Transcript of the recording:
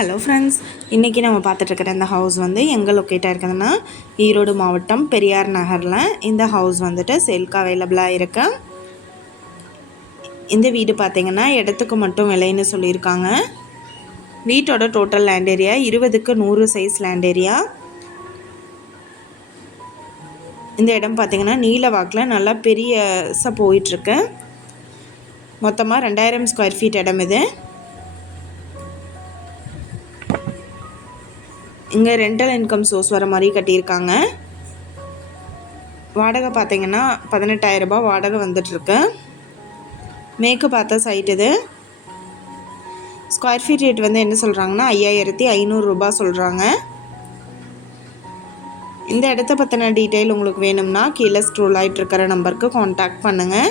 Hello friends இன்றைக்கி நம்ம பார்த்துட்ருக்கிற இந்த ஹவுஸ் வந்து எங்கே லொக்கேட்டாக இருக்குதுன்னா ஈரோடு மாவட்டம் பெரியார் நகரில் இந்த ஹவுஸ் வந்துட்டு சேல்க்கு அவைலபிளாக இருக்கு. இந்த வீடு பார்த்திங்கன்னா இடத்துக்கு மட்டும் விலைன்னு சொல்லியிருக்காங்க. வீட்டோட டோட்டல் லேண்ட் ஏரியா இருபதுக்கு நூறு சைஸ் லேண்ட் ஏரியா இந்த இடம் பார்த்திங்கன்னா நீல வாக்கில் நல்லா பெரியசாக போயிட்டுருக்கு. மொத்தமாக ரெண்டாயிரம் ஸ்கொயர் ஃபீட் இடம் இது. இங்கே ரெண்டல் இன்கம் சோர்ஸ் வர மாதிரி கட்டியிருக்காங்க. வாடகை பார்த்தீங்கன்னா பதினெட்டாயிரரூபா வாடகை வந்துட்டுருக்கு. மேற்கு பார்த்த சைட் இது. ஸ்கொயர் ஃபீட் ரேட் வந்து என்ன சொல்கிறாங்கன்னா ஐயாயிரத்தி ஐநூறுரூபா சொல்கிறாங்க இந்த இடத்த பற்றின டீட்டெயில் உங்களுக்கு வேணும்னா கீழே ஸ்க்ரோல் ஆகிட்டு இருக்கிற நம்பருக்கு காண்டாக்ட் பண்ணுங்கள்